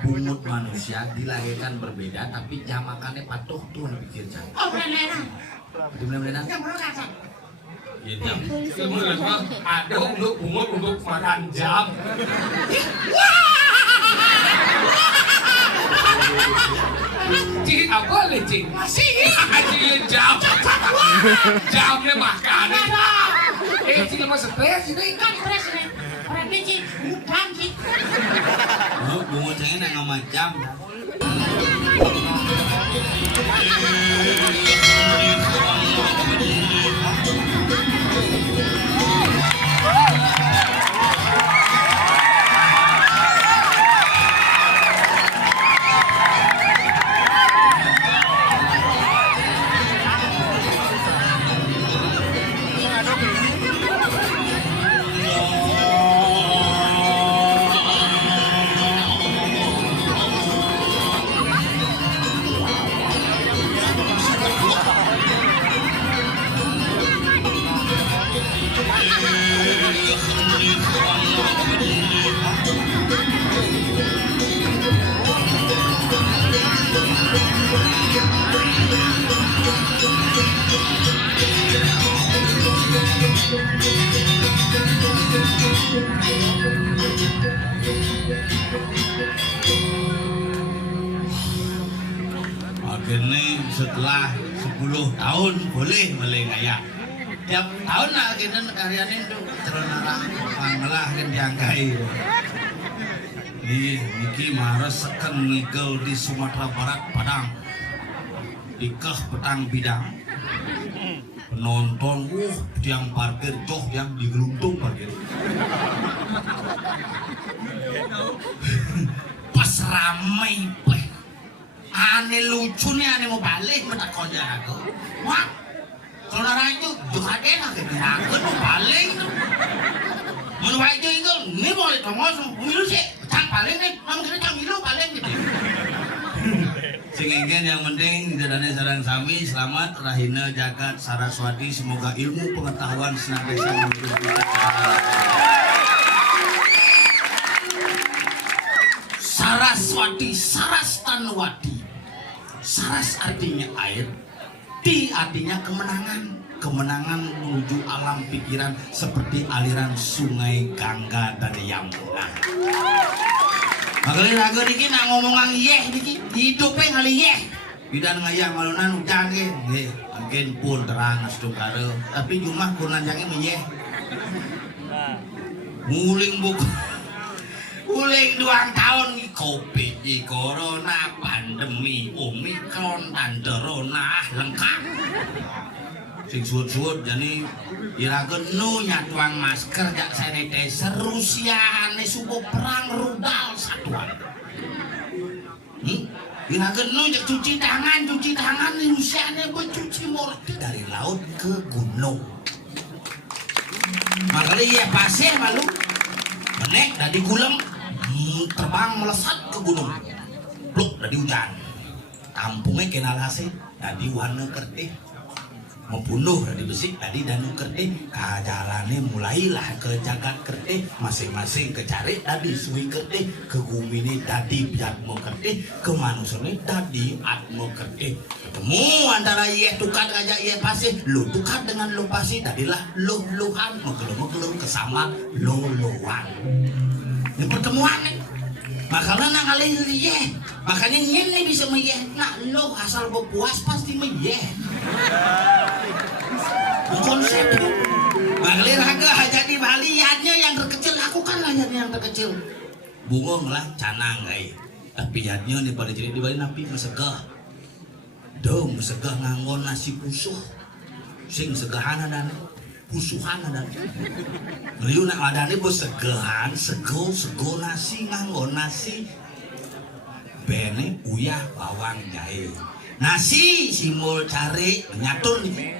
bungut manusia dilahirkan berbeda tapi jam makannya patuh tuh pikir jangan. Oh beneran. Di mana? Yang mana kata? Ya jam. Ada untuk bungut untuk makan jam. Cik apa le cik? Masih. Cik jam. Jamnya makan. Cik mau stres ini. Kan presiden. Presiden bukan sih. Oh, bungut saya nak nama jam. Akhirnya setelah 10 tahun boleh melengaya. Tiap tahun lah akhirnya karyanya itu terlarang malah kan diangkai. Niki mares seken ngigel di Sumatera Barat Padang. Dikeh petang bidang. Penonton yang parkir joh yang digeluntung parkir. Pas ramai peh. Aneh lucu nih, aneh mau balik mentakonnya aku. Wah, saudara itu juga ada lah kena aku mau balik tuh. Menurut itu ini boleh tongos, milu sih, cang balik nih, kamu kena cang milu balik gitu. Sehingga yang penting jadane sarang sami selamat rahina jagat Saraswati, semoga ilmu pengetahuan senantiasa menuntun kita. Saraswati, Saras Tanwati. Saras artinya air, Ti artinya kemenangan. Kemenangan menuju alam pikiran seperti aliran sungai Gangga dan Yamuna. Makanya lagu niki nak ngomongan yeh niki hidupnya kali yeh. Bidan ngayah malunan hujan ke, mungkin pun terang astukare. Tapi cuma kunan jangan meyeh. Nguling buku. Uling 2 tahun Covid, corona, pandemi, omikron, dan corona lengkap. Sing suut-suut jadi irageun nu nyatuan masker jak sanitizer Rusia ane subuh perang rudal satuan. Irageun nu jak cuci tangan di Rusia ane bercuci mulai dari laut ke gunung. Makanya ya pasir malu menek dari gulem terbang melesat ke gunung. Bluk dari hujan. Kampungnya kenal hasil dari warna kertih. Membunuh dari besi tadi danu kertih kajalannya mulailah ke jagat kertih masing-masing ke cari tadi suwi kertih ke gumini tadi biatmo kertih ke manusia tadi atmo kertih ketemu antara iya tukat aja iya pasti lu tukat dengan lu pasti tadilah luhan megelum kesama luan ini pertemuan nih. Makanya nang alih liye, makanya nyene bisa meyeh. Nak lo asal berpuas pasti meyeh. Konsep itu. Makanya raga jadi baliannya yang terkecil, lakukanlah yang terkecil. Bungong lah, canang ay. Tapi yadnya nih pada jadi di bali napi mesegah. Dong mesegah nganggo nasi pusuh. Sing segahan dan pusuhan ada. Beliau nak adane bos segehan, sego nasi nganggo nasi. Bene uyah bawang jahe. Nasi simul cari nyatur nih.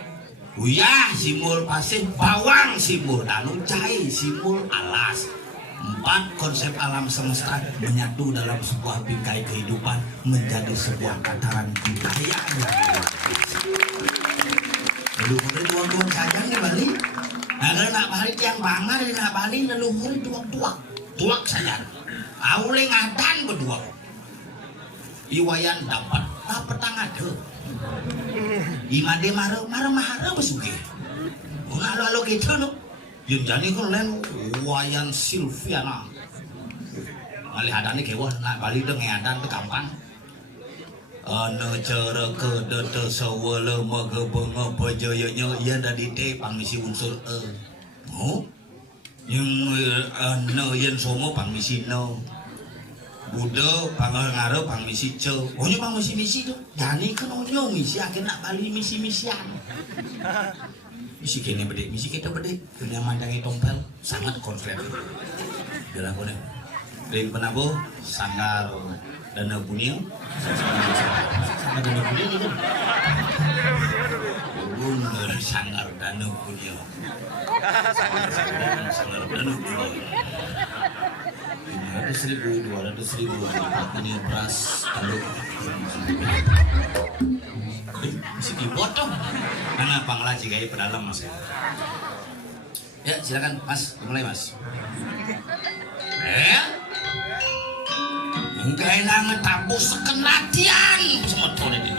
Uyah simul pasir, bawang simul danu jahe simul alas. 4 konsep alam semesta menyatu dalam sebuah bingkai kehidupan menjadi sebuah tataran budaya yang luar biasa. Leluhur tuang-tuang sajang di Bali. Agar nak balik yang bangar di nak Bali leluhur tuang-tuang. Tuak saja. Auling adan berdua. Iwayan dapat petangade. Imade marah besuge. Lalu gitu no. Yang jani kan lain Wayan Silviana. Malih adane kewa nak bali deng edan teu gampang. Ana cara kedete sawala magebeng pejayanya ieu dari teh pangmisi unsur Oh. Yang yen somo pangmisi no. Buddha pangarep pangmisi ce. Oh nya pangmisi-misi tuh. Jani kan onyo misi akhir nak bali misi-misian. Misi kene bedek, misi kita bedek. Dunia mandangi tompel sangat konslet. Dalam kone. Dari penabo sanggar dana punya. Sanggar dana punya itu. Bener sanggar dana punya. Sanggar dana punya. 100.000, 200.000 ini beras kalau mesti dipotong karena panglaji kayak pedalam mas ya silakan mas mulai mas enggak enak ngetapu sekenatian semua tahun ini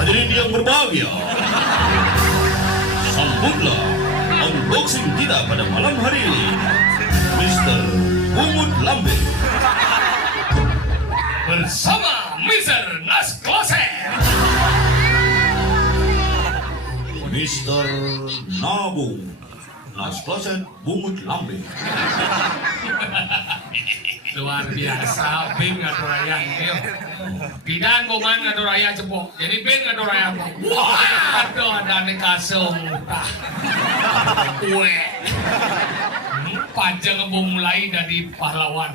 Hadirin yang berbahagia, sambutlah unboxing kita pada malam hari ini, Mr. Bungut Lambe bersama Mr. Nas Kloset, Mr. Nabung Nas Kloset Bungut Lambe. Luar biasa, Bing ngadorayang yo. Pidan goman ngadoraya cepok. Jadi Bing ngadoraya apa? Wah, aduh ada nih kasung. Kue. Panjang mulai dari pahlawan.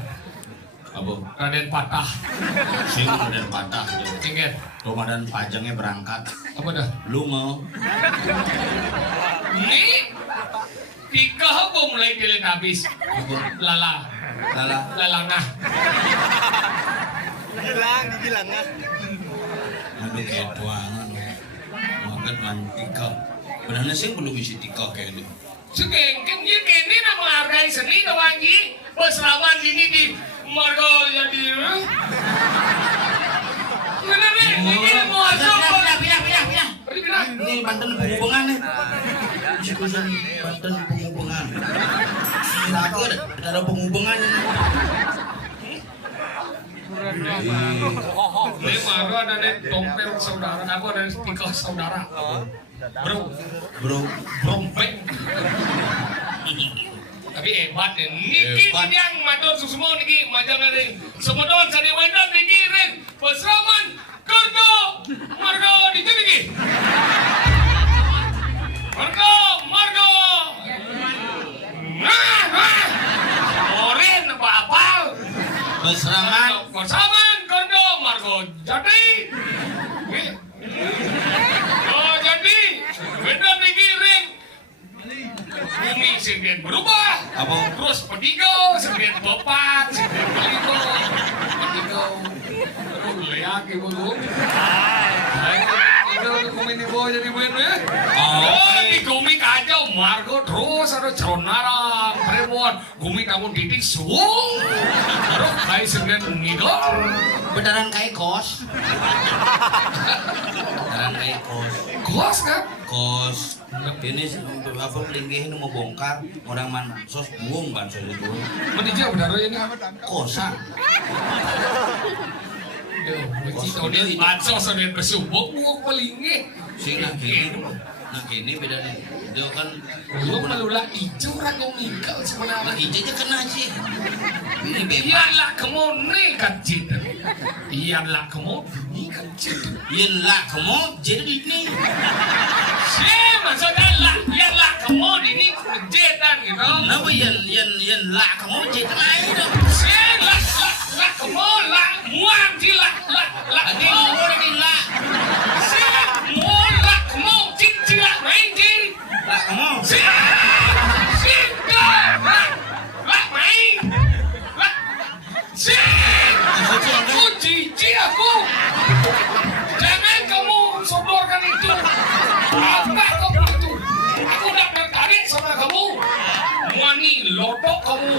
Apa? Raden Patah. Sing Raden Patah. Ingat. Ramadan Pajangnya berangkat. Apa dah? Lu mau? Ini tiga apa mulai dilihat habis. Lala. Lalangah. Aduh kayak tuangan. Makan mantika. Benernya sih belum isi tika kayak ini. Sekengkeng dia kini nak menghargai seni doang ji. Peserawan ini di margo jadi. Bener nih, ini mau Pindah. Ini Banten penghubungan nih. Diskusi Banten penghubungan. Aku ada penghubungan ini. Ini margo ada nih dompet saudara, aku ada tikah saudara. Bro. Rompek. Tapi hebat ya. Niki yang matur susmo niki majangan ring. Semedon sadi wendan niki ring. Peseraman kerja margo di sini niki. Margo. Oren apa? Peseraman kerja margo jadi. Oh jadi wendan niki ring. Bumi sendirian berubah. Apa? Terus pedigo sendirian bepat, sendirian pedigo. Aduh, leak ibu lu. Itu bumi ini bawa jadi begini ya. Oh, di gumi kacau margo terus ada ceronara, perempuan gumi namun titik suung. Terus kayak sendirian ngigol. Beneran kayak kos. Kos kan? Kos. Ini apa linggih ini mau bongkar orang mana sos buang bansos itu. Menijau benar ini. Kosan. Cito dia bansos sendirian bersubuk buang pelingih. Si nak kini beda nih. Dia kan Lu melula hijau ragu mingkal sebenarnya. hijaunya kena sih. Ini bebas. Iyalah kamu nih kan cita. Iyalah kamu ini kan cita. Yen lah kamu jadi ini. Siapa maksudnya lah? Iyalah kamu ini kejetan gitu. Kenapa yen lah kamu jadi lain dong. Siapa lah kamu lah muang cila lah Lagi kamu. mau lagi lah. Siapa lah kamu cila main cil. Lah kamu. Siapa lah main lah. Siapa aku cici aku. Jangan kamu sodorkan itu. Apa kamu itu? Aku udah tertarik sama kamu. Wani lodok kamu.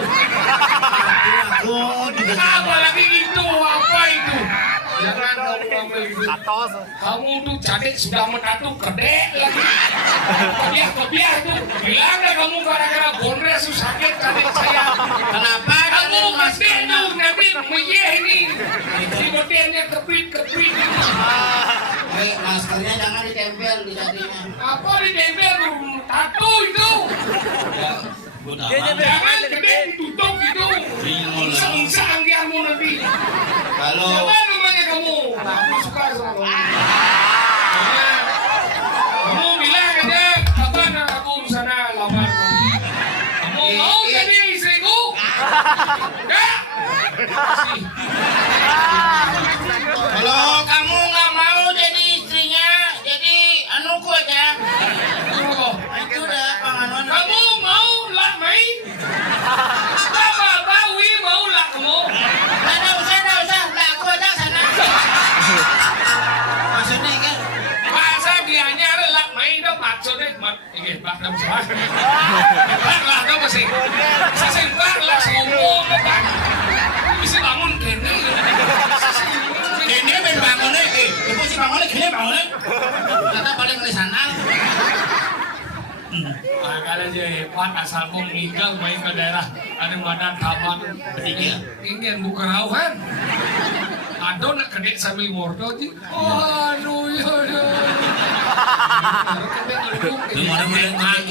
Aku juga Apa lagi itu? Apa itu? Jangan kamu ambil itu. Kamu tuh cantik sudah menatu gede lagi. Kebiah tuh. Bilang deh kamu gara-gara bondres sakit cantik saya. Kenapa Kamu kalian mas gede tuh nanti meyeh ini. Di badannya kepit. maskernya jangan ditempel di dahinya. Apa di tempel tuh? Tato itu. Jangan gede ditutup gitu. Bisa anggianmu nanti. Kalau Siapa namanya kamu? Aku suka sama kamu. Kamu bilang aja kapan aku sana lamar kamu. Kamu mau jadi istriku? Ya? Kasih. kalau kamu nggak mau jadi istrinya, jadi anuku aja. Tunggu. Itu udah panganon. Kamu mau lah main? Bapak Wi mau lah kamu? Nggak usah, lah aku aja sana. Maksudnya kan? Masa dianya lah main dong maksudnya ini Pak Nam Sah. Pak lah dong masih. Sesimpang lah ngomong Pak. Bisa bangun kene. Kene ben bangunnya, ibu si bangunnya, kene bangunnya. Kata paling di sana. Makanya aja hebat asal mau meninggal main ke daerah ada badan taman Bertiga. ingin buka rauhan. Aduh nak kedek sambil mordo sih. Oh aduh ya.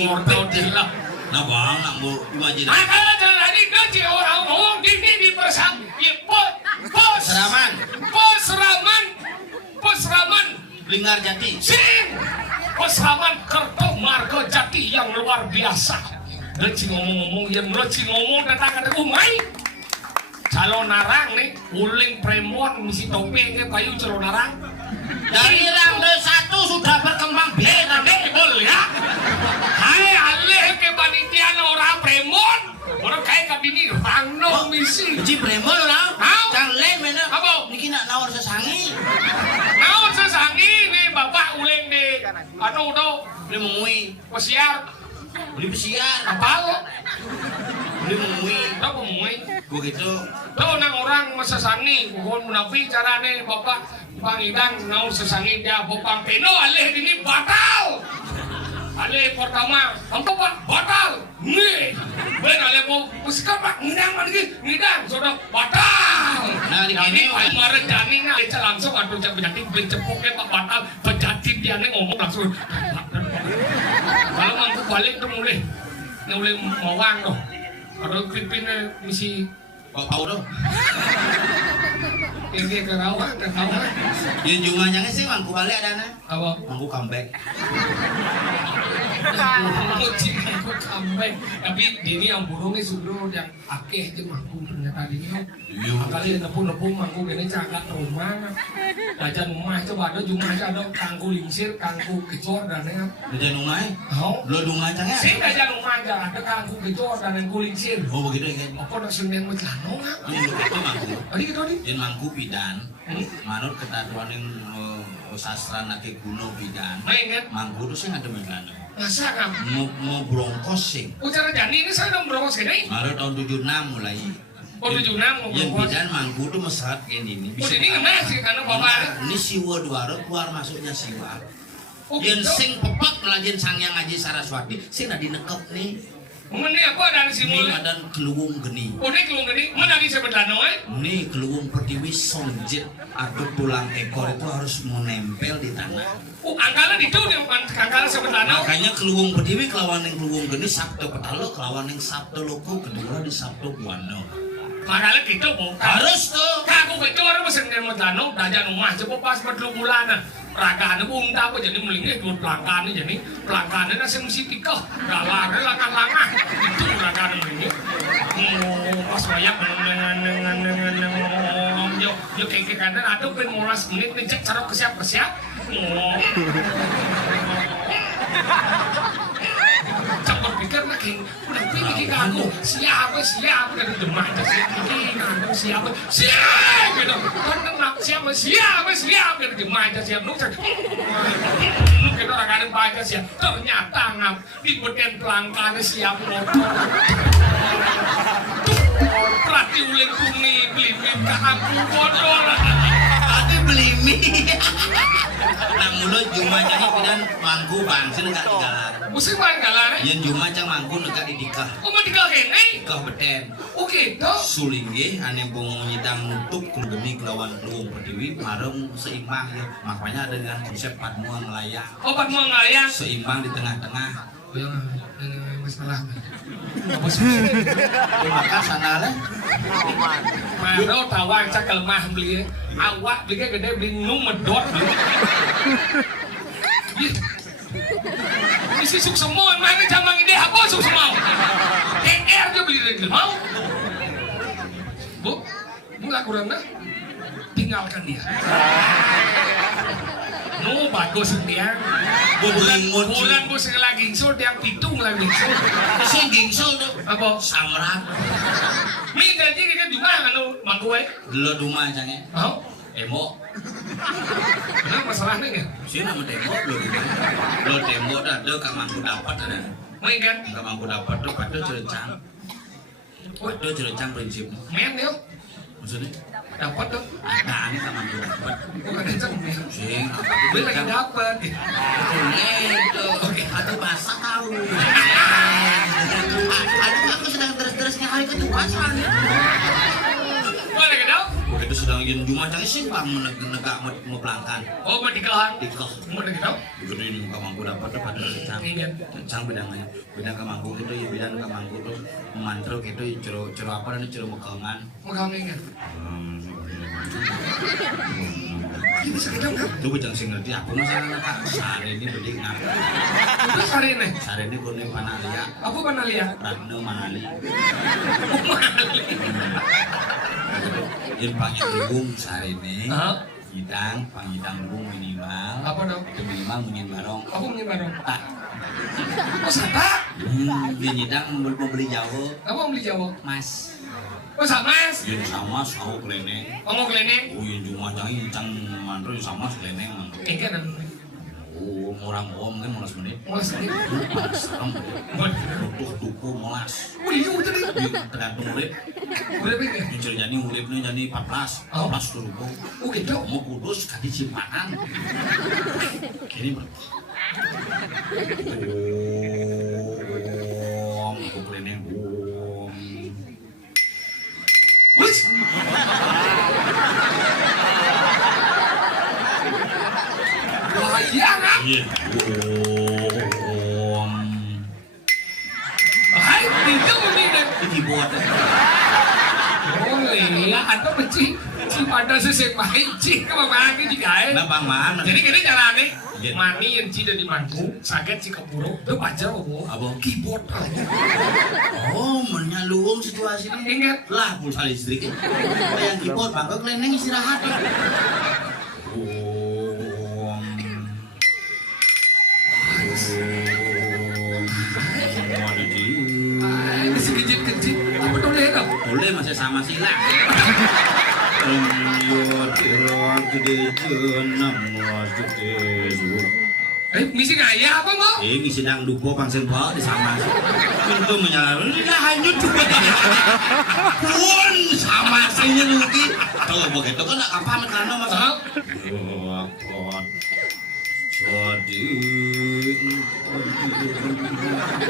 Mordo gila. Nah bang, nak mau wajib. Makanya jangan lagi gaji orang ngomong ini di persam. Ya pos. Peseraman. Linggar Jati. Sing. Peseraman Kerto Margo Jati yang luar biasa. Leci ngomong-ngomong, yang leci ngomong datang ke umai. calon narang nih, uling premon misi topengnya payu calon narang. Dari rangda 1 sudah berkembang biak nih. Betul ya. Hai alih ke panitia orang premon, orang kayak kabini rangno misi. Uji premon lah. Hau? Cang lem mana? Apa? Niki nak nawar sesangi. Naon sesangi nih bapak uling di anu do Beli mengui. pesiar Beli pesiar. apa lo? Beli mengui. Do pemui. Begitu. Do nang orang sesangi, bukan menapi carane bapak pangidang naon sesangi dia bopang peno alih ini batal. Ale pertama, apa pak? Batal. Nih, ben ale mau musikal pak ngidang lagi, ngidang sudah batal. Nah, di ini kene, pak kemarin jani nah, Eca langsung aduh penyakit bencepoknya pak batal, pejatit dia nih ngomong langsung. Kalau mampu balik tuh mulai mawang tuh. Kalau pipinnya misi Bau dong. ini kerawan. Yang jumlahnya sih mangku balik ada na. Apa? Mangku comeback. Mucik aku comeback. Tapi dini yang burungnya sudah yang akeh aja mangku ternyata dini. Kali nepung mangku gini cagak rumah. Dajan rumah coba ada jumlah ada kangku lingsir, kangku kecor dan yang. Dajan rumah? Oh, Lo dunga cangnya? sih dajan rumah aja ada kangku kecor dan yang kulingsir. Oh begitu ya kan? Apa nak seneng macam Ini itu mangku. Tadi gitu nih. Yang mangku bidan. Manut ketatuan yang sastra nake kuno bidan. Main kan? Mangku itu sih ada megana. Masa kan? Mau brongkos sih. Ucara jani ini saya udah berongkos gini. Baru tahun 76 mulai. Oh 76 mau Yang berongkos. bidan mangku itu mesrat kayak ini. Oh ini kena sih karena bapak. Ini siwa dua keluar masuknya siwa. Oh Yang gitu. sing pepek melajin sangyang ngaji Saraswati. Sing ada dinekep nih. Ini apa dari si Ini mulut? ada keluwung geni. Oh ini kelung gini. Mana di sebelah eh? Ini keluwung pertiwi sonjit atau tulang ekor itu harus menempel di tanah. Oh angkalan itu nih angkalan sebelah Makanya keluwung pertiwi kelawan yang keluwung geni sabtu petalo kelawan yang sabtu loko kedua di sabtu buano. Makanya gitu bukan. Harus tuh. Kaku kecil orang mesen dia mau dajan rumah coba pas berdua bulan. Raga ada unta apa jadi melingnya dua pelanggan jadi pelanggannya nasi mesti tikah galarnya langkah itu raga ada melingnya. Oh pas banyak yo kayak kadang ada pen 15 menit nih cek cara kesiap. Oh. Campur pikir nak udah pilih kaku siapa dari jemaah siapa gitu kan nak siapa dari jemaah siap nuk kita orang kadang baca siap ternyata ngap di beden pelanggan siap motor perhati uling kumi beli ke aku bodoh lah Tapi beli mie. Nah mulut cuma jadi dan mangku bangsil nggak digalar. musim main galar Yang cuma cang mangku nggak didikah. oh mau tinggal kene Kau beten. oke toh Sulingge ane bong nyidang nutup kulgemi kelawan luwung pertiwi marung seimbang ya. Makanya ada dengan konsep padmuang layak obat mau ngayang seimbang di tengah-tengah. masalah Maka sana lah. Maro tawang cak lemah beli awak beli gede beli medot isi suk semua mana jamang ide apa suk semua TR dia beli regel mau bu laku rendah tinggalkan dia no bagus dia bulan bu segala gingsul dia pitung lagi gingsul Si gingsul tuh apa samrak. mi janji kita juga anu mangkuwe Lo duma cangnya. oh Demo. nah masalahnya ya Si nama demo lo duma. Lo demo dah lo kak mangku dapat ada. main kan Kak mangku dapat tuh pada cerecang. Pada cerecang prinsip. men yo Maksudnya dapat tuh nah ini kak mangku dapat. bukan aja men Sing. gue lagi dapat Itu. Aduh basah tahu. Aduh aku sedang terus-terusnya hari kedua soalnya. gue lagi dapat Begitu sedang ingin cuma cangnya sih bang menegak mau pelangkan. oh mau dikelar Dikah. mau lagi dapat Begitu muka mangku dapat tuh pada cerecang. Iya. Cerecang bedangnya. Bedang ke mangku itu ya bedang ke mangku tuh memantruk itu cero apa dan cero mekangan. mau kami kan ini sekedar kan? Coba jangan sing ngerti aku masalah Pak. Sare ini beli ngapa? Terus hari ini, Sare ini kuning panalia. apa mana lihat? Ratno Manali. Yang pangidang sare ini. Hidang, panghidang lubung minimal. Apa dong? Itu minimal mungkin barong. Aku menyebar dong. Tak. Oh sata? Di hidang mau beli jauh. Kamu mau beli Jawa? Mas. Oh sama mas? Yang sama sahu keleneng. Kamu mau keleneng? Oh yang cuma jangan can mandro sama keleneng mandro. Engke dan Oh orang om kan molas menit. mau sedih. Serem. Butuh tuku molas. Oh iya tadi. Tergantung urip. Udah pikir. Nyucil jadi uripnya jadi 14. Oh. 14 turuko. Oh gitu. Mau kudus kadi cimpanan. Ini om aku keleneng om. Wes. Bahaya kan? Iya. Om. Hai, itu begini. Ini buat. Oh lelah, atau benci. Si pada sesek main cik, apa lagi juga ya? Kenapa mana? Jadi gini caranya, Iya. mani yang cida di mantu, sakit si kepuro, itu pacar apa? Apa? Keyboard. Oh, menyaluung situasi ini. Ingat, Lah, pulsa listrik. Yang keyboard bangga keleneng istirahat. Om. ini sedikit kecil, apa tuh lihat dong? Boleh masih sama sila. Misi kaya apa mau? Ini sedang dupo pangsen bawa di sama. Itu menyala. Lah hanyut juga. Pun sama saya lagi. Kalau begitu kan nak apa karena masa.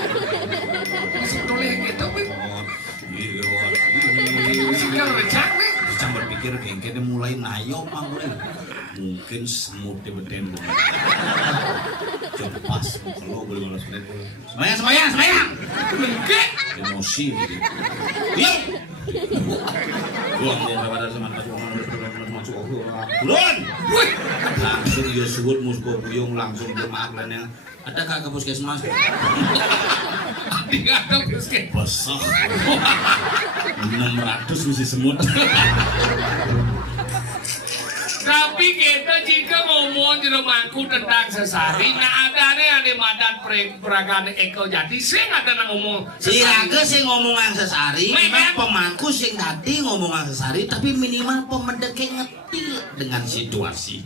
Masih boleh gitu, Misi kalau recak nih. Bisa berpikir kengkene mulai nayo mangkure. Mungkin semut beten. Coba pas kalau boleh balas menit. Semayang. Mungkin. Emosi gitu. Yuk. Gua mau pada sama masuk Bulan. Wih, Langsung ya sebut musuh buyung langsung jemaah lan yang ada kak ke puskesmas. tidak ada biskuit. Besar. 600 mesti semut. Tapi kita jika ngomong di rumahku tentang sesari, nah ada nih ada madan peragaan Eko Jati, saya nggak ada ngomong Si Raga sing ngomong ang sesari, memang pemangku sing tadi ngomong ang sesari, tapi minimal pemendeknya ngerti dengan situasi.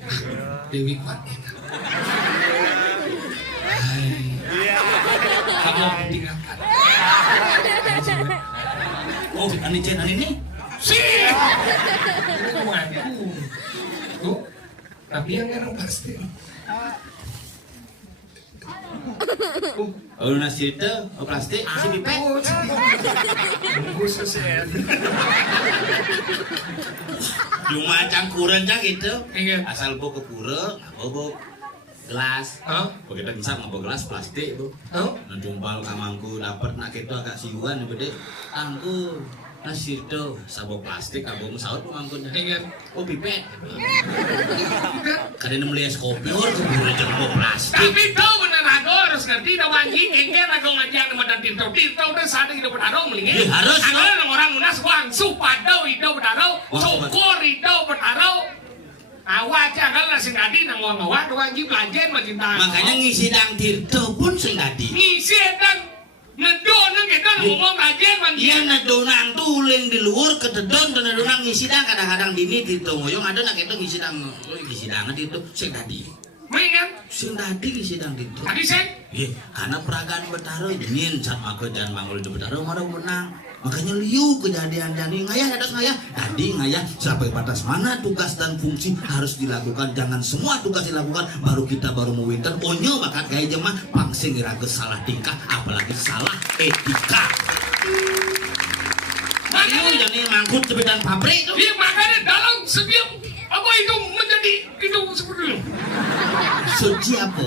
Dewi Kuat. Hai. Kamu tinggalkan. Oh, ani Jen ini? Sih. Ngomongku. Tuh. Tapi yang ngarang pasti. Oh, nasi itu, oh plastik, masih pipet. Nunggu selesai. Cuma cangkuran cang gitu. Ingat. Asal bawa ke pura, bawa gelas. Hah? Begitu bisa nggak gelas plastik tuh. Hah? Najumpal kamangku dapat nak itu agak siuan bede. Angku nasi itu sabuk plastik, abang saut pemangkunya. Ingat. Oh pipet. Karena beli es kopi, orang keburu jengkol plastik. Tapi tahu bener aku harus ngerti dah wangi kengke aku ngajak nama dan tinto udah saat itu bertarung melingin. Ya, harus, Aku orang munas wang supadau itu bertarung, cokor itu bertarung. Awak jangan lah sing tadi nang ngawat wangi belanjen mencinta. Makanya ngisi dang tirto pun sing tadi. ngisi dan ngedon kita ngomong aja wangi. Iya nadonang tuling di luar kededon dan nadonang ngisi dang kadang-kadang dini tirto ngoyong ada nak itu ngisi dang tirto sing tadi. Mainan Sing tadi ngisi dang tirto. tadi saya Iya, karena peragaan Betaro ingin saat aku dan manggul di Betaro mau menang. Makanya liu kejadian jadi ngayah atas ngayah. Tadi ngayah sampai batas mana tugas dan fungsi harus dilakukan. Jangan semua tugas dilakukan baru kita baru mau winter. Onyo makan gaya jemah pangsing iraga salah tingkah apalagi salah etika. Liu jadi mangkut cepetan pabrik itu. dia makanya dalam setiap apa itu menjadi itu seperti itu. Suci apa?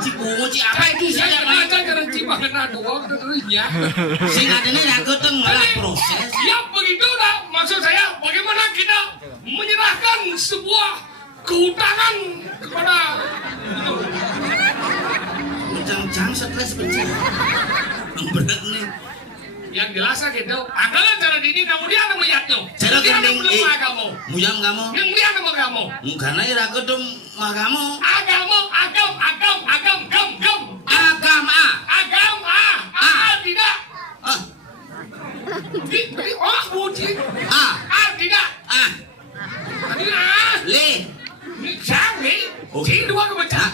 Cikungu ci apa itu sih Saya yang aja kerenci banget doang tentunya. sing adanya raga tengah proses. Ya begitu dah maksud saya bagaimana kita menyerahkan sebuah kehutanan kepada itu. Jangan stres benci. Berat nih. Yang jelas gitu. Anggalan cara dini kemudian melihatnya. Cara gending belum kamu. muyang kamu. Yang dia sama kamu. Karena ira kedum mah kamu. Agam. Agama. Tidak. Ah, Oh, bucin. ah, Tidak. ah, Tidak. le, Ini cari. Oh. Sini dua kebaca.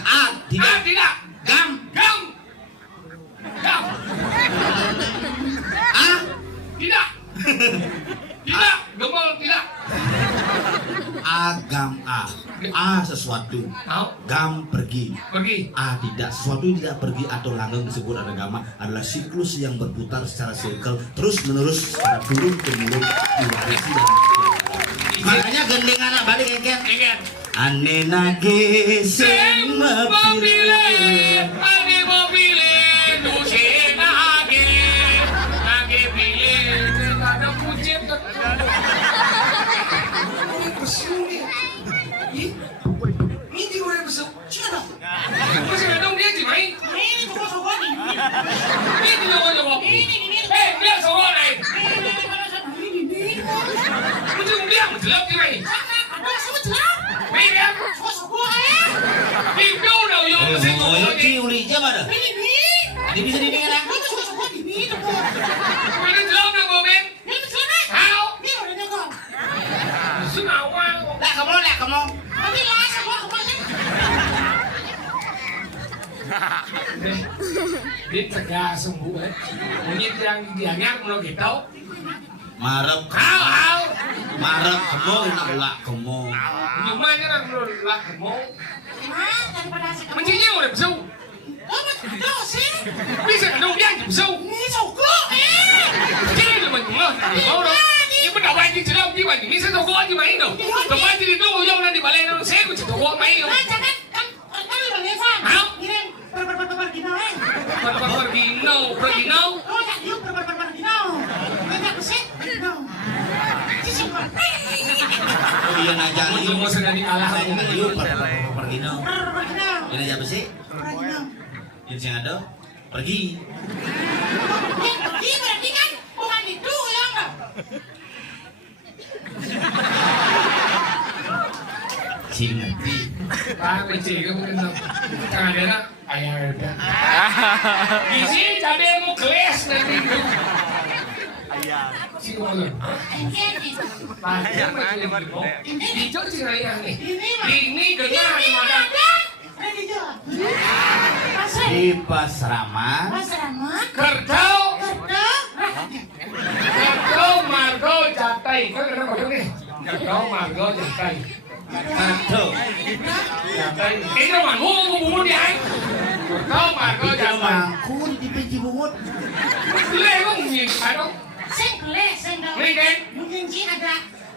tidak, Tidak. gam, Gam. ah, Tidak. Tidak. Gemol tidak. agam sesuatu, Mau gam pergi. pergi. Tidak, sesuatu yang tidak pergi atau langgeng disebut agama adalah siklus yang berputar secara circle terus menerus secara turun temurun diwarisi dan makanya gendeng anak balik engken Ingat. ane nage sing mapile Ane mobile, dusi nage pile, ada kucing. Ini gue besok. Siapa? Masih ada dia di main. Ini tuh sobat ini. Ini di jawab. Ini. Dia seorang lain. Ini. Ujung dia menjelap di main. Ada sama jelas. Miriam, Sobat ya. itu udah yang mesin moyo ki uli jamada Ini. di bisa didengar aku Ini tuh sobat ini tuh. Ini jelap dong gue. Ini sana. How? Ini orangnya kok. Senawang. lah kamu Tapi lah sama kemarin. Dia tegas sembuh kan. Mungkin yang dianggap menurut kita. marep How? marep kamu nolak kamu Nyumanya kan menurut lah kamu. Nah, daripada asik kamu. Mencinya udah besau. Oh, betul sih. Bisa kan dong dia besau. Ini sokok. Jadi cuma nyumah. Mau dong. Ini pun dapat di jelap di mana. Bisa tahu kau di mana dong. Dapat di itu yang nanti balik dong. Saya pun tahu kau main dong. Nah, jangan kan lu balesan. Ini pergi naik. Pergi now. Oh, tak yuk pergi naik. Kita besit. Si super. oh iya najari Kamu cuma sedang dikalah. yuk pergi no Pergi naik. ini aja besi Pergi naik. yang sing ada pergi Pergi berarti kan bukan itu ya enggak? sing ngerti Ah, kecil kamu kenal. Jangan ada nak. Ayah ada. Isi jadi mau kelas nanti. Si orang. Hijau sih ayah nih. Ini dengar mana? di pasrama Mas Rama, Kertau. kerja, Kertau margo jatai. Kau kenapa kau ni? Kertau margo jatai. aduh Jatai. Ini mana mau bunuh dia? Kertau margo tidak jatai. mangku di pinci bungut Leh kau mungkin ada. sing daw. Ni kan? Mungkin sih ada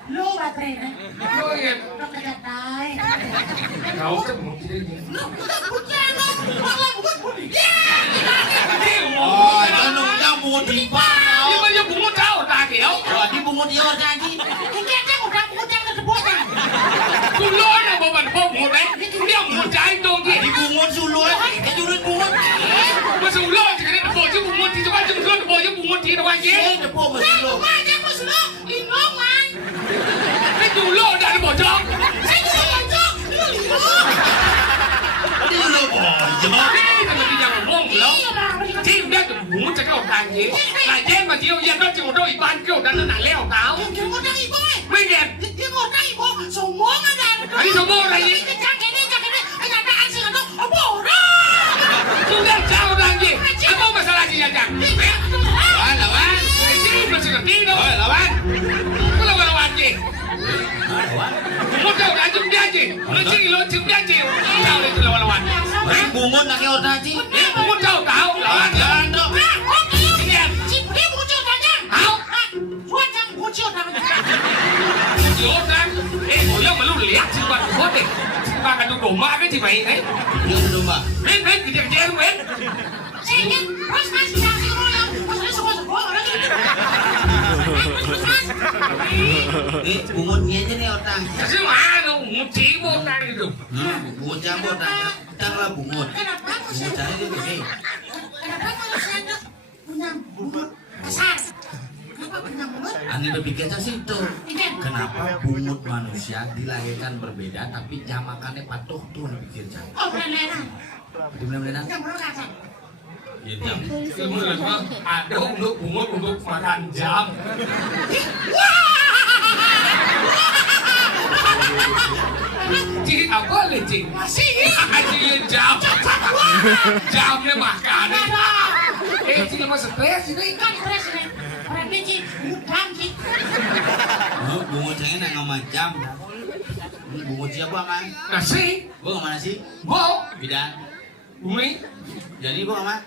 low baterai na. Kau ingat? Nakagatay. Kau tu mungkin. No, bukan no. Wala bukan puli. oh jangan yang bungut di pau Dia banyak bungut tahu tak kau? oh di bungut dia lagi Kaya udah ketebusan. Kulo na baban bungut eh. Dia bungut cai dong dia. di bungut sulu kan jurit bungut Masuk ulo jadi dia baju bungut di tempat jemput baju bungut di tempat je. depo masulu Ada mo sulo. Inongan. Ni ulo dah baju. Saya juga bocok. di lu bojok Ni sama dia ngomong lo. Thì dia tu bungut cakap orang je. Kaje macam dia dah cakap orang iban kau dan nak leo kau. Dia ngotang ibu eh. Mungkin. Dia ngotang ibu. Semua ada. Ini semua orang ni. Cak ini. Ada tak asing atau apa orang? Sudah jauh orang je. Apa masalah dia cak? lawan lawan Sini masih nanti tu. oh lawan Kau lawan je. lawan Bungut kau dah jumpa dia je. Nanti lo jumpa dia je. Kau itu lawan. Main bungut nak orang haji Ni bungut tahu tahu lawan. jalan dong Dia bocor tanya. Tahu. Suara bocor tanya. Jordan, boleh malu lihat siapa tu deh. Siapa kan tu domba ke siapa ini? dia domba Ben, kita kerja ben. Saya ingin terus mas kasih orang masalah semua orang ini. bungut ni aja nih orang Kasih mana? bungut cibotan itu. Bungut jambon, janganlah bungut. Kenapa Bungut manusia? saya itu gini. Kenapa manusia itu punya bungut besar? Kenapa punya bungut? Anda berpikir ke situ. Kenapa bungut manusia dilahirkan berbeda tapi jamakannya patuh tuh Anda pikir saya. Oh, beneran. Benar-benar. Yang belum kata. Ya, jam. Sebenarnya ada untuk bungut untuk makan jam. Cik apa le cik? Masih. Cik jam. Jamnya makan. Cik mah stres ini. Kan stres nih. Orang biji udang sih. Oh, bungut saya nak sama jam. Bungut siapa man? Nasi. Gua kemana sih? Bo. Bidan. Bumi. Jadi gua kemana?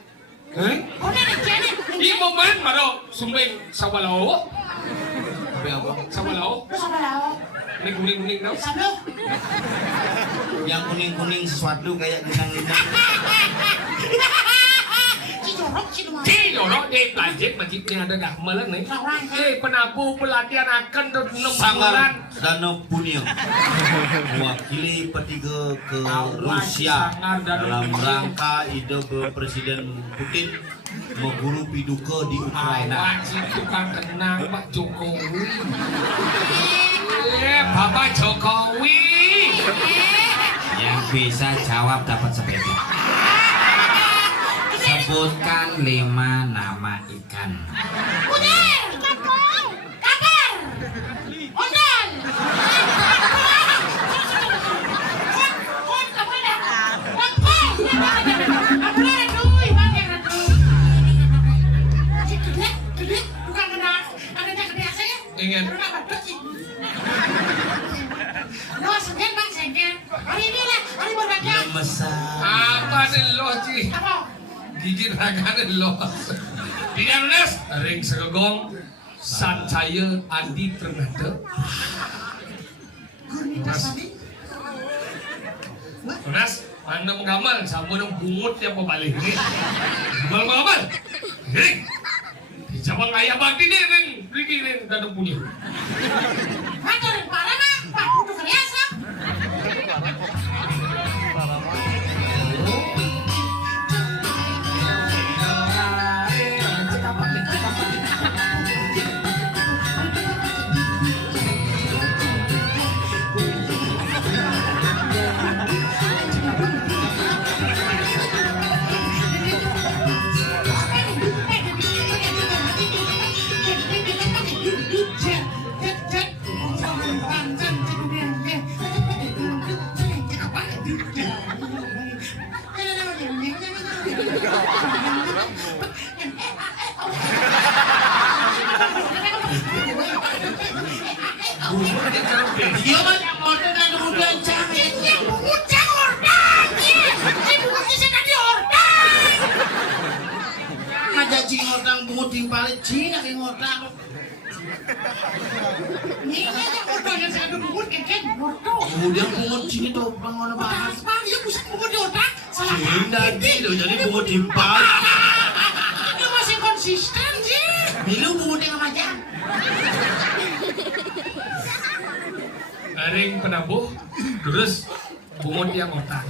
Oh, ini jadi. Di momen mana sumbing sawalo. Tapi apa? Sawalo. Sama lauk. Ini kuning-kuning tau. Sama. Yang kuning-kuning sesuatu kayak ginang-ginang. Cidorok sih lu. Cik jorok deh pelajar masjidnya ada gak malam nih. Penabuh pelatihan akan tuh 6 bulan. Sangar Dano Punio mewakili petiga ke Rusia dalam rangka ide Presiden Putin mengguru piduka di Ukraina. Awak sih tukang kenang Pak Jokowi. Bapak Jokowi. Yang bisa jawab dapat sepeda. Sebutkan 5 nama ikan. Udah. Kapal. Ondel. Ingin. Lemesan. Apa sih lo sih? Gigit ragan lo. Tidak lunas. Ring segegong. Sancaya Andi Ternate. Lunas. Anda menggamal sama dong bungut yang pembalik ini. Gamal. Ring. Siapa kaya bakti nih ring. Ring dan punya. Dia mah yang modern dan kemudian canggih. Aja cing ngotang bungut timpalit cing kayak ngotang. Kemudian bungut cing itu bangun bahas. Cing tadi loh jadi bungut timpalit. Dia masih konsisten sih. Milu bungut yang macam. Ring penabuh. Terus bungut yang otak.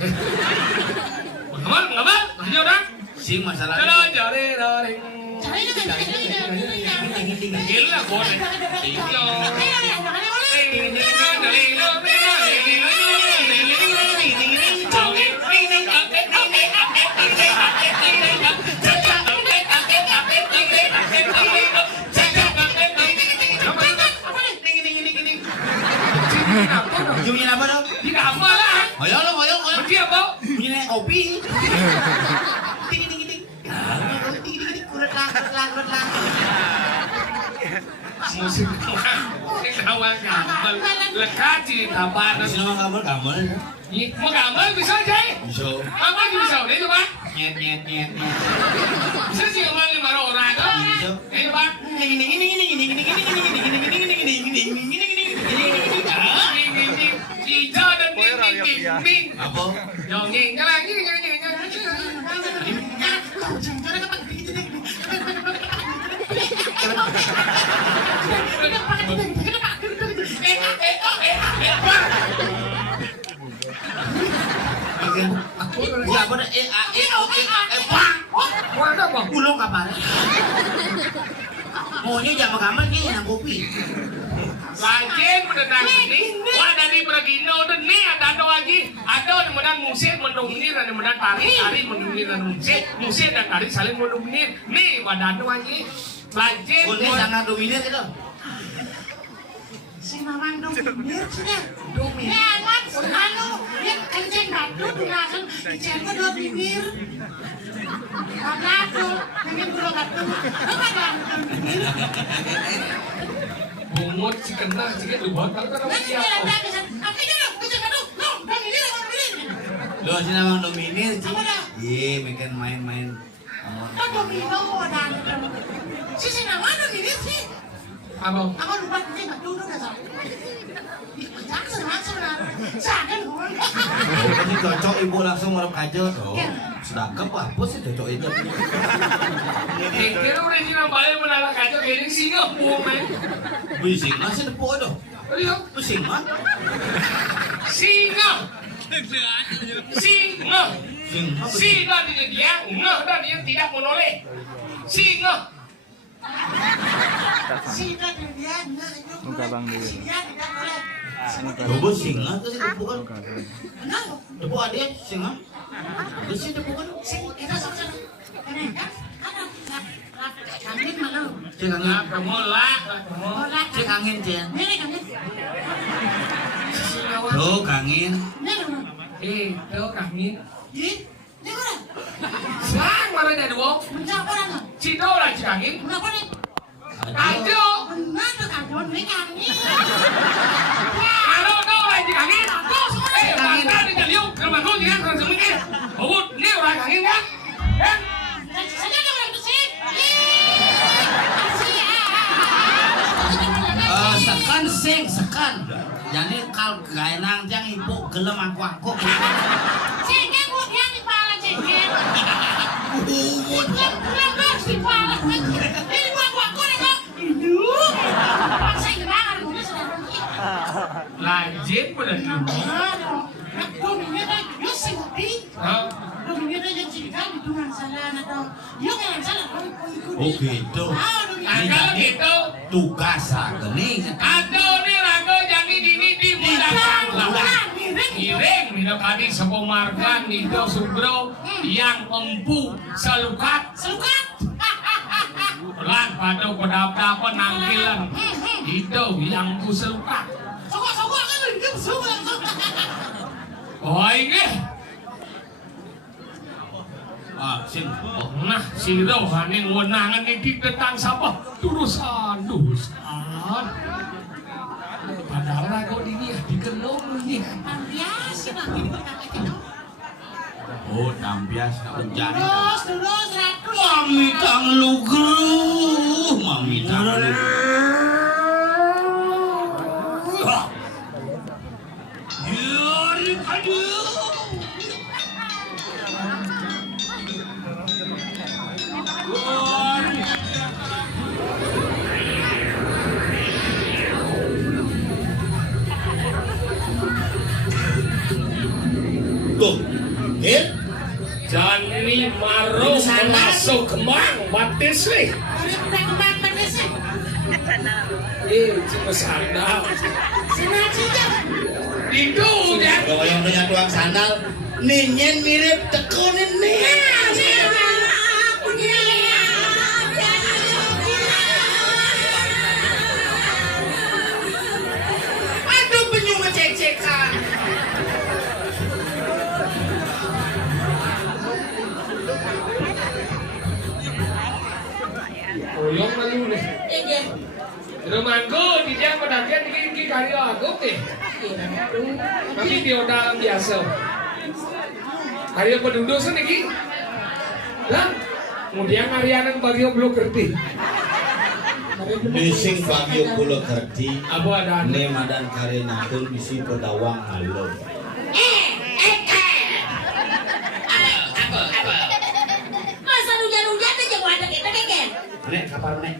Ngamal. Hanya orang. Sing masalah. Kalau jari ring. Gila boleh. Bunyi apa dong? Tidak apa lah. Ayo. Bunyi apa? Bunyi kopi. Musik kawan gamal. Lekat di tabanan. Sino mga gamol? Mau gamal bisa aja. Bisa. Apa bisa? Ini pak. Nyet. Bisa sih gamal 5 orang itu. Ini pak. Hijau dan ding. Apa? Jongeng. Jalan gini. kan. Ya bener pak. Mana bang? Ulung kapan? Maunya jam kamar nih yang kopi. Lanjut menenang ini. Wah dari Bragino udah nih ada lagi. Ada yang menang musik mendominir, ada yang menang tari mendominir dan musik dan tari saling mendominir. Nih ada lagi. Lanjut. Oh ini sangat dominan itu. Si Mamang dominir sih. Dominir. Enak, anu, dia kencing batu langsung dicetak dominir. Batu, pengen bro batu. Apa dong? Bungut si kena si dua kali kan Nanti dia ada kesan. Apa itu? Kencing batu. No, dominir. Lo sih namang dominir sih. Iya, main main-main. Kan domino dan si Mamang dominir sih. Abang. Ako lupa kencing batu tuh dah. Jangan sebenarnya. Jangan ngomong. Ini cocok ibu langsung merep aja tuh. Sedangkan apa sih cocok itu? Kira udah sih balik menalak aja kayak singa buang main. Bising masih depo itu. Iya. Bising mah. Singa. Singa dia ngeh dan dia tidak menoleh. Singa. Singa dia Muka Bang Dewi. dia tidak boleh. Coba singa tuh sih depo kan. Benar. Depo ada singa. Ada sih depo kan. Kita sama-sama. Ini kan ada angin malu. Cek angin. Kamu lah. Cek angin cek. Ini kan ini. Tuh angin. Ini kan. Itu kami. Ini kan. Sang mana jadi wong? Menjawab orang. Cito lah cangin. Kenapa nih? Ajo. Benar tuh kan ini kan ini. Halo kau lah cangin. Bangga di jaliu. Kalau kau jangan orang semua. Bubut ini orang cangin kan? Kan? Saya kan orang bersih. Sekan sing sekan. Jadi kalau gaya nang jang ibu gelem aku. Cengkeh bu dia di pala cengkeh. Bubut. Kenapa di pala? Ini aku nih kok. Itu. Paksa gerangan gue sudah pergi. Lanjut pada dulu. Aduh. Dominir aja. Yuk sih ngopi. Dominir aja cerita di tunang salah atau yuk yang salah kau ikut. Oh gitu. Nah kalau gitu. Tugas gini. Aduh nih lagu jadi ini di belakang lah. Miring minum kami sebuah marga Nido Sugro yang empu selukat. Selukat. Pelan pada kodap-dapa nangkilan. Itu yang empu selukat. Sokok kan lu hidup semua. Oh ini. Sing. Nah si rohani wenangan ini tentang siapa? Durusan. Padahal aku ini dikelung nih. Biasa lagi itu. Oh, tampias nak bencana. Terus ratus. Mami tang lugu. Mami tang lugu. Yori aduh. Tuh, Jani Maro masuk kembang batis nih. Udah kembang pedes. Cuma sandal. Senasinya. Itu ya. kalau yang punya tuang sandal, ninyen mirip tekunin nih. Aduh, penyu ngecek-cekan. Oyong malu nih. Rumahku di jam pedagang di karya aku nih. Tapi dia udah biasa. Karya penduduk sendiri. Dan kemudian karya bagio belum kerti. Bising bagio pulau kerti. Apa ada Ne madan karena pun bisi pedawang halus. Masa hujan-hujan aja gua ada kita keken. Nek kapal nek.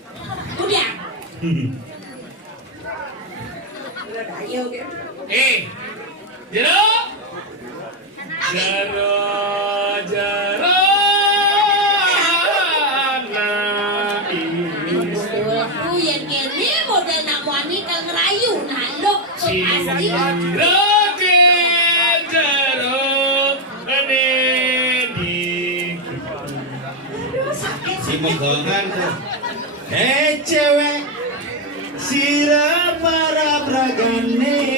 Udah. Jeruk. Jaro jaro anak ini Aku yang kene model nak wani kang ngerayu nah lo pasti Roke jaro anedi Si menggongan tuh. Cewek, sira para bragane.